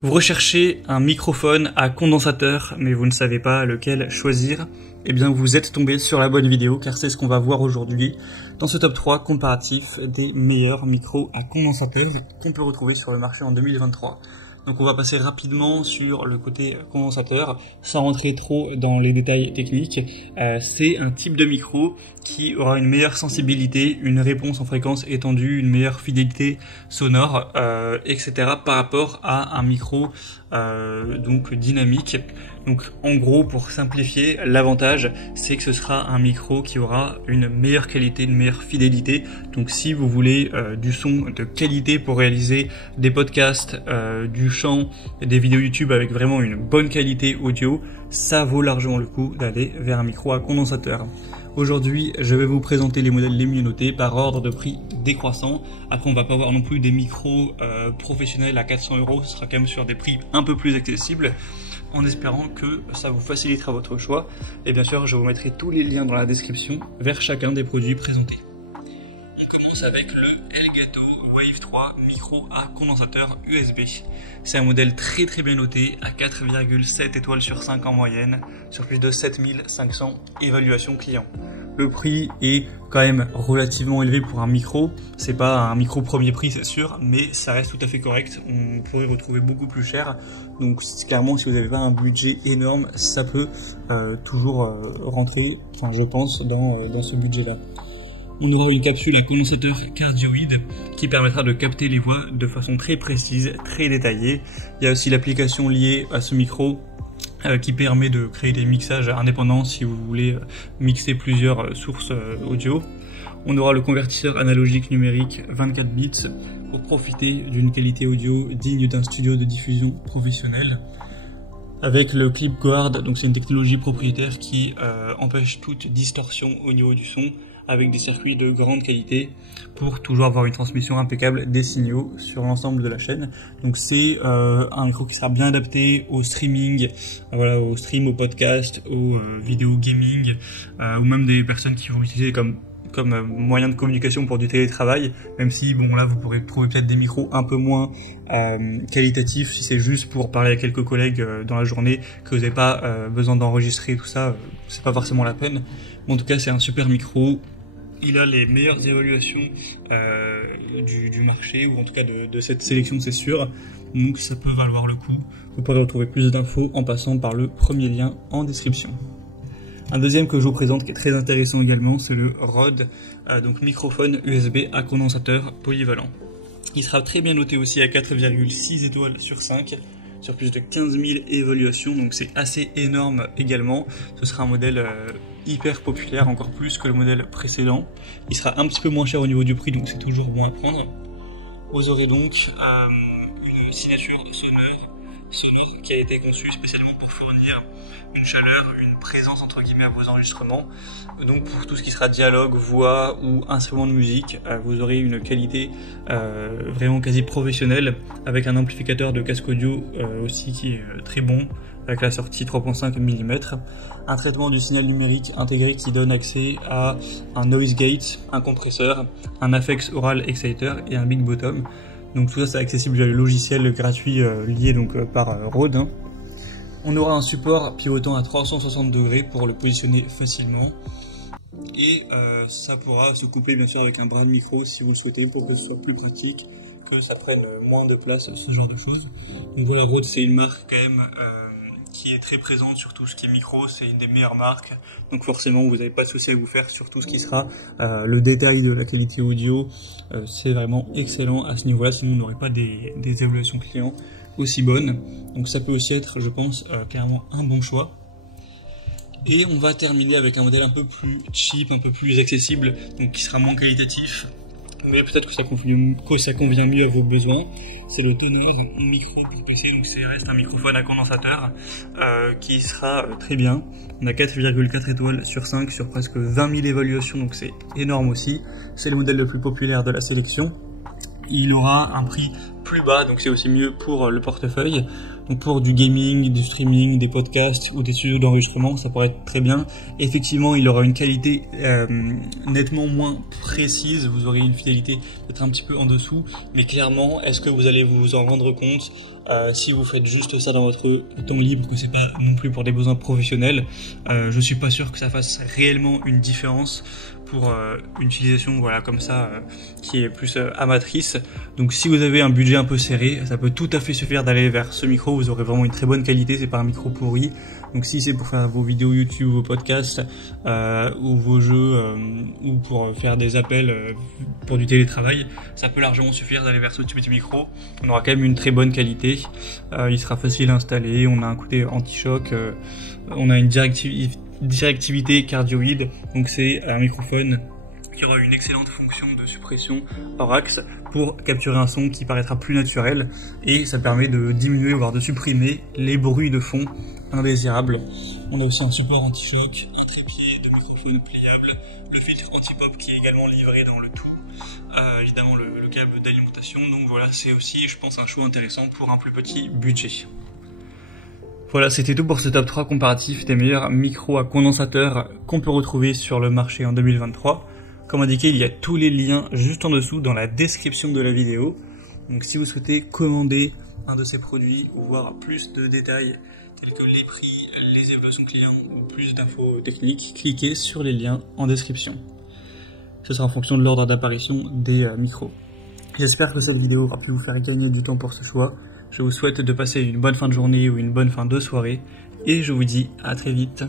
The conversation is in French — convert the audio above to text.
Vous recherchez un microphone à condensateur, mais vous ne savez pas lequel choisir, eh bien vous êtes tombé sur la bonne vidéo, car c'est ce qu'on va voir aujourd'hui dans ce top 3 comparatif des meilleurs micros à condensateur qu'on peut retrouver sur le marché en 2023. Donc on va passer rapidement sur le côté condensateur, sans rentrer trop dans les détails techniques. C'est un type de micro qui aura une meilleure sensibilité, une réponse en fréquence étendue, une meilleure fidélité sonore, etc. par rapport à un micro donc dynamique. Donc en gros, pour simplifier, l'avantage c'est que ce sera un micro qui aura une meilleure qualité, une meilleure fidélité. Donc si vous voulez du son de qualité pour réaliser des podcasts, du chant, des vidéos YouTube avec vraiment une bonne qualité audio, ça vaut largement le coup d'aller vers un micro à condensateur. Aujourd'hui, je vais vous présenter les modèles les mieux notés par ordre de prix décroissant. Après, on va pas voir non plus des micros professionnels à 400 €, ce sera quand même sur des prix un peu plus accessibles, en espérant que ça vous facilitera votre choix. Et bien sûr, je vous mettrai tous les liens dans la description vers chacun des produits présentés. On commence avec le Elgato Wave 3 micro à condensateur USB. C'est un modèle très bien noté à 4,7 étoiles sur 5 en moyenne, sur plus de 7500 évaluations clients. Le prix est quand même relativement élevé pour un micro. C'est pas un micro premier prix, c'est sûr, mais ça reste tout à fait correct. On pourrait retrouver beaucoup plus cher. Donc clairement, si vous n'avez pas un budget énorme, ça peut toujours rentrer, enfin, je pense, dans ce budget-là. On aura une capsule à condensateur cardioïde qui permettra de capter les voix de façon très précise, très détaillée. Il y a aussi l'application liée à ce micro qui permet de créer des mixages indépendants si vous voulez mixer plusieurs sources audio. On aura le convertisseur analogique numérique 24 bits pour profiter d'une qualité audio digne d'un studio de diffusion professionnel. Avec le clip guard, donc c'est une technologie propriétaire qui empêche toute distorsion au niveau du son, avec des circuits de grande qualité pour toujours avoir une transmission impeccable des signaux sur l'ensemble de la chaîne. Donc c'est un micro qui sera bien adapté au streaming, voilà, au stream, au podcast, aux vidéos gaming, ou même des personnes qui vont l'utiliser comme moyen de communication pour du télétravail, même si bon là vous pourrez trouver peut-être des micros un peu moins qualitatifs si c'est juste pour parler à quelques collègues dans la journée, que vous n'avez pas besoin d'enregistrer tout ça, c'est pas forcément la peine. Mais en tout cas c'est un super micro. Il a les meilleures évaluations du marché, ou en tout cas de cette sélection, c'est sûr. Donc ça peut valoir le coup. Vous pourrez retrouver plus d'infos en passant par le premier lien en description. Un deuxième que je vous présente qui est très intéressant également, c'est le Rode, donc microphone USB à condensateur polyvalent. Il sera très bien noté aussi à 4,6 étoiles sur 5, sur plus de 15 000 évaluations, donc c'est assez énorme également. Ce sera un modèle hyper populaire, encore plus que le modèle précédent. Il sera un petit peu moins cher au niveau du prix, donc c'est toujours bon à prendre. Vous aurez donc une signature sonore qui a été conçue spécialement pour fournir une chaleur, une présence entre guillemets à vos enregistrements. Donc pour tout ce qui sera dialogue, voix ou instrument de musique, vous aurez une qualité vraiment quasi professionnelle, avec un amplificateur de casque audio aussi qui est très bon, avec la sortie 3.5 mm, un traitement du signal numérique intégré qui donne accès à un noise gate, un compresseur, un Aphex Aural Exciter et un Big Bottom. Donc tout ça c'est accessible via le logiciel gratuit lié donc par Rode. On aura un support pivotant à 360 degrés pour le positionner facilement, et ça pourra se coupler bien sûr avec un bras de micro si vous le souhaitez, pour que ce soit plus pratique, que ça prenne moins de place, ce genre de choses. Donc voilà, Rode c'est une marque quand même qui est très présente sur tout ce qui est micro, c'est une des meilleures marques, donc forcément vous n'avez pas de souci à vous faire sur tout ce qui sera le détail de la qualité audio. C'est vraiment excellent à ce niveau-là, sinon on n'aurait pas des évaluations clients aussi bonnes. Donc ça peut aussi être, je pense, clairement un bon choix. Et on va terminer avec un modèle un peu plus cheap, un peu plus accessible, donc qui sera moins qualitatif, mais peut-être que ça convient mieux à vos besoins. C'est le Tonor micro pour PC, donc c'est reste un microphone à condensateur qui sera très bien. On a 4,4 étoiles sur 5 sur presque 20 000 évaluations, donc c'est énorme aussi. C'est le modèle le plus populaire de la sélection. il aura un prix plus bas, donc c'est aussi mieux pour le portefeuille. Donc pour du gaming, du streaming, des podcasts ou des studios d'enregistrement, ça pourrait être très bien. Effectivement, il aura une qualité nettement moins précise, vous aurez une fidélité peut-être un petit peu en dessous, mais clairement, est-ce que vous allez vous en rendre compte si vous faites juste ça dans votre temps libre, que c'est pas non plus pour des besoins professionnels? Je suis pas sûr que ça fasse réellement une différence pour une utilisation voilà comme ça qui est plus amatrice. Donc si vous avez un budget un peu serré, ça peut tout à fait suffire d'aller vers ce micro. Vous aurez vraiment une très bonne qualité, c'est pas un micro pourri. Donc si c'est pour faire vos vidéos YouTube, vos podcasts ou vos jeux ou pour faire des appels pour du télétravail, ça peut largement suffire d'aller vers ce petit micro. On aura quand même une très bonne qualité, il sera facile à installer, on a un côté anti-choc, on a une directivité cardioïde, donc c'est un microphone qui aura une excellente fonction de suppression hors axe pour capturer un son qui paraîtra plus naturel, et ça permet de diminuer voire de supprimer les bruits de fond indésirables. On a aussi un support anti-choc, un trépied de microphone pliable, le filtre anti-pop qui est également livré dans le tout, évidemment le câble d'alimentation. Donc voilà, c'est aussi je pense un choix intéressant pour un plus petit budget. Voilà, c'était tout pour ce top 3 comparatif des meilleurs micros à condensateur qu'on peut retrouver sur le marché en 2023. Comme indiqué, il y a tous les liens juste en dessous dans la description de la vidéo. Donc si vous souhaitez commander un de ces produits ou voir plus de détails tels que les prix, les évaluations clients ou plus d'infos techniques, cliquez sur les liens en description. Ce sera en fonction de l'ordre d'apparition des micros. J'espère que cette vidéo aura pu vous faire gagner du temps pour ce choix. Je vous souhaite de passer une bonne fin de journée ou une bonne fin de soirée et je vous dis à très vite.